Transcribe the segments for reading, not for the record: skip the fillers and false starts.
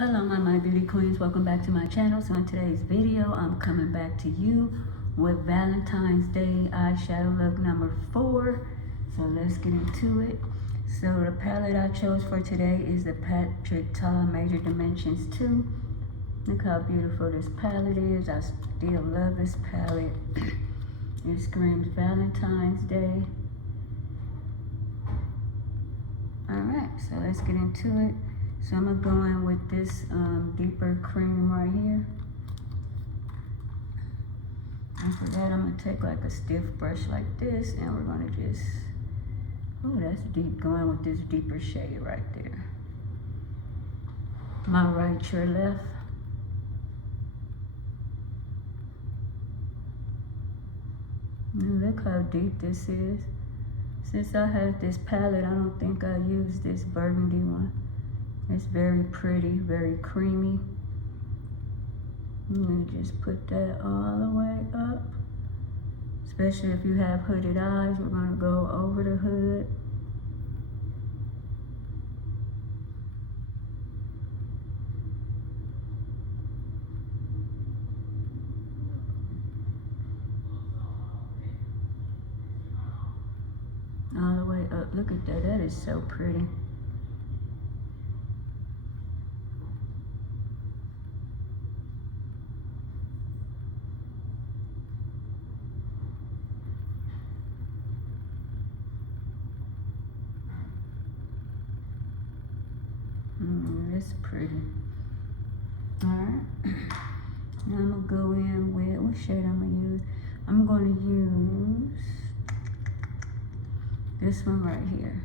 Hello my beauty queens, welcome back to my channel. So in today's video I'm coming back to you with Valentine's Day eyeshadow look number 4. So let's get into it. So the palette I chose for today is the Patrick Ta Major Dimensions 2. Look how beautiful this palette is. I still love this palette. It screams Valentine's Day. Alright, so let's get into it. So I'm going to go in with this deeper cream right here. And for that, I'm going to take like a stiff brush like this, and we're going to just, oh, that's deep, going with this deeper shade right there. My right, your left. And look how deep this is. Since I have this palette, I don't think I used this burgundy one. It's very pretty, very creamy. I'm gonna just put that all the way up. Especially if you have hooded eyes, we're gonna go over the hood. All the way up, look at that, that is so pretty. It's pretty. Alright. Now I'm going to go in with, what shade I'm going to use? I'm going to use this one right here.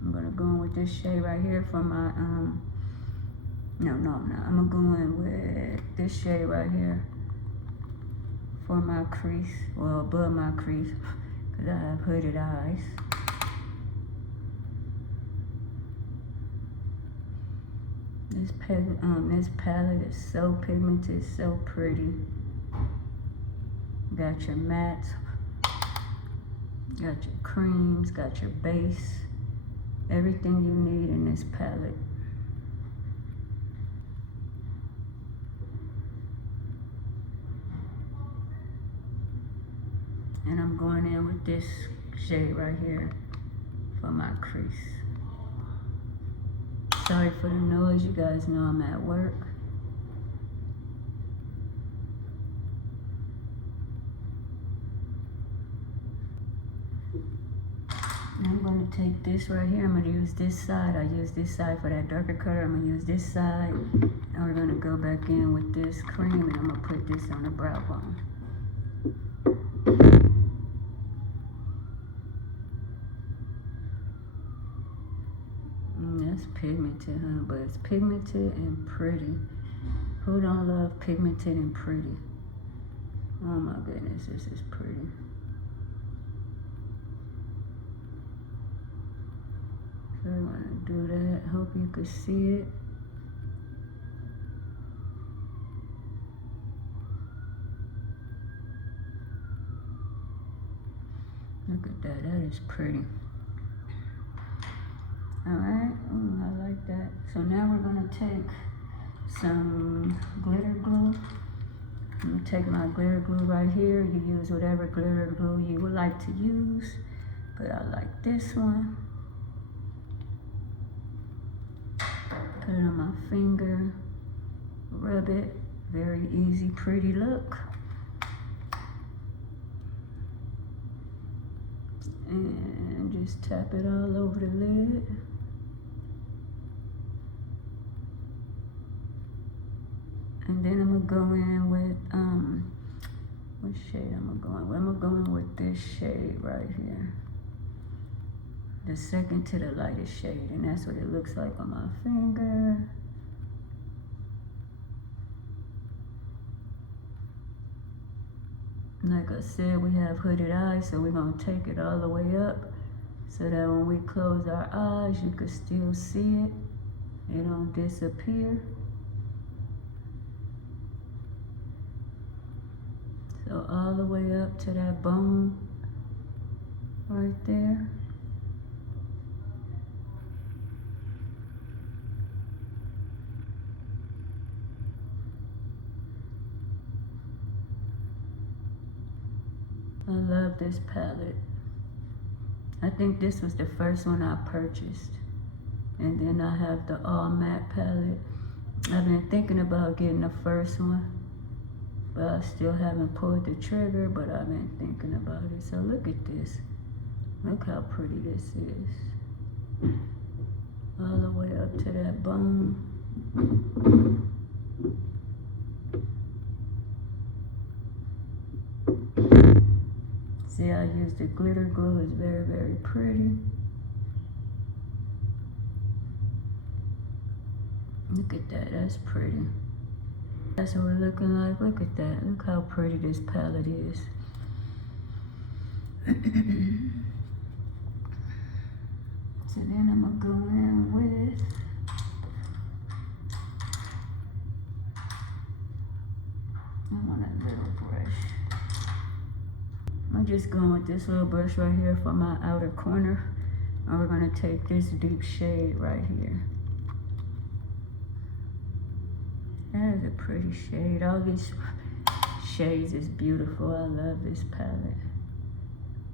I'm going to go in with this shade right here for my, no. I'm going to go in with this shade right here for my crease, well, above my crease, because I have hooded eyes. This palette is so pigmented, so pretty. Got your mattes, got your creams, got your base, everything you need in this palette. And I'm going in with this shade right here for my crease. Sorry for the noise, you guys know I'm at work. Now I'm going to take this right here, I'm going to use this side. I use this side for that darker color. I'm going to use this side. And we're going to go back in with this cream, and I'm going to put this on the brow bone. That's pigmented, huh? But it's pigmented and pretty. Who don't love pigmented and pretty? Oh my goodness, this is pretty. So we're gonna do that. Hope you can see it. Look at that, that is pretty. Alright, I like that. So now we're gonna take some glitter glue. I'm gonna take my glitter glue right here. You use whatever glitter glue you would like to use, but I like this one. Put it on my finger, rub it. Very easy, pretty look. And just tap it all over the lid. And then I'm gonna go in with, what shade I'm gonna go in with? I'm gonna go in with this shade right here. The second to the lightest shade, and that's what it looks like on my finger. Like I said, we have hooded eyes, so we're gonna take it all the way up so that when we close our eyes, you can still see it. It don't disappear. So all the way up to that bone right there. I love this palette. I think this was the first one I purchased. And then I have the all matte palette. I've been thinking about getting the first one, but I still haven't pulled the trigger, but I've been thinking about it. So look at this. Look how pretty this is. All the way up to that bone. See, I used the glitter glue. It's very, very pretty. Look at that, that's pretty. That's what we're looking like. Look at that. Look how pretty this palette is. So then I'm gonna go in with I want a little brush. I'm just going with this little brush right here for my outer corner. And we're gonna take this deep shade right here. That is a pretty shade. All these shades is beautiful. I love this palette.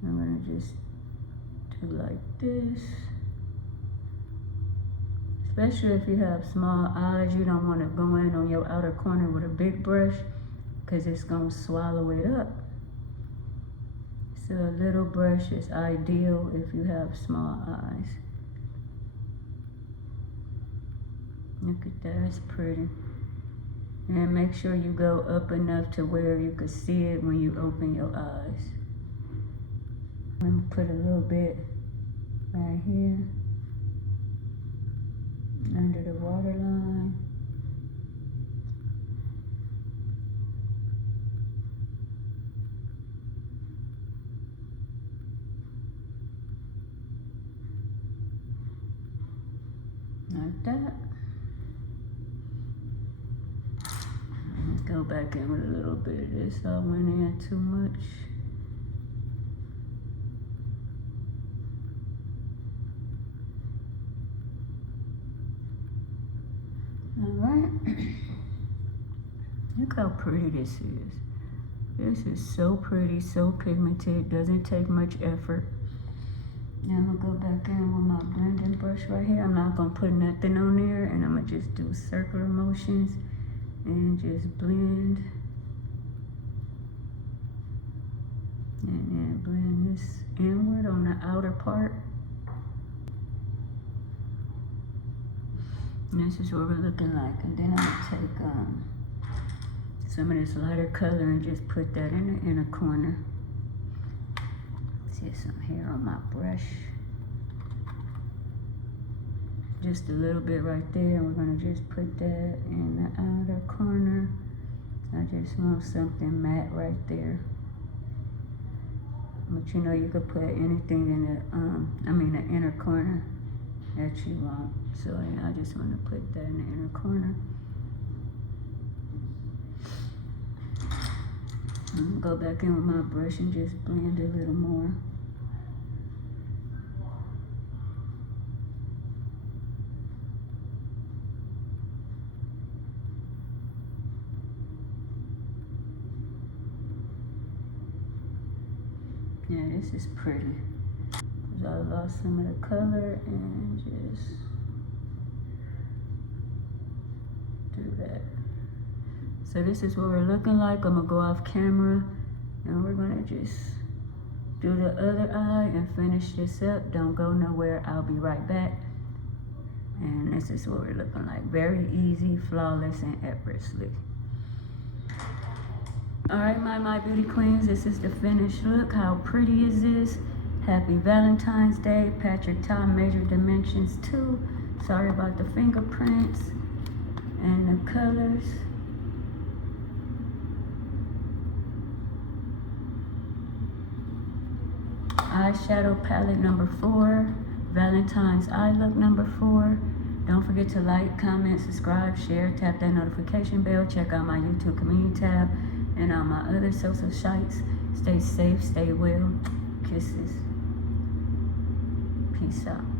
I'm gonna just do like this. Especially if you have small eyes, you don't want to go in on your outer corner with a big brush because it's gonna swallow it up. So a little brush is ideal if you have small eyes. Look at that, it's pretty. And make sure you go up enough to where you can see it when you open your eyes. I'm gonna put a little bit right here under the waterline. Like that. Go back in with a little bit of this. I went in too much. All right. Look how pretty this is. This is so pretty, so pigmented. Doesn't take much effort. Now I'm gonna go back in with my blending brush right here. I'm not gonna put nothing on there, and I'm gonna just do circular motions and just blend. And then blend this inward on the outer part. And this is what we're looking like. And then I'm gonna take some of this lighter color and just put that in the inner corner. See some hair on my brush. Just a little bit right there. We're gonna just put that in the outer corner. I just want something matte right there. But you know, you could put anything in the, the inner corner that you want. So yeah, I just want to put that in the inner corner. I'm gonna go back in with my brush and just blend a little more. Yeah, this is pretty. Cause I lost some of the color and just do that. So this is what we're looking like. I'm gonna go off camera and we're gonna just do the other eye and finish this up. Don't go nowhere, I'll be right back. And this is what we're looking like. Very easy, flawless, and effortlessly. All right, my beauty queens, this is the finished look. How pretty is this? Happy Valentine's Day. Patrick Ta Measure Dimensions 2. Sorry about the fingerprints and the colors. Eyeshadow palette number 4. Valentine's Eyelook number 4. Don't forget to like, comment, subscribe, share, tap that notification bell. Check out my YouTube community tab and on my other social sites. Stay safe, stay well. Kisses. Peace out.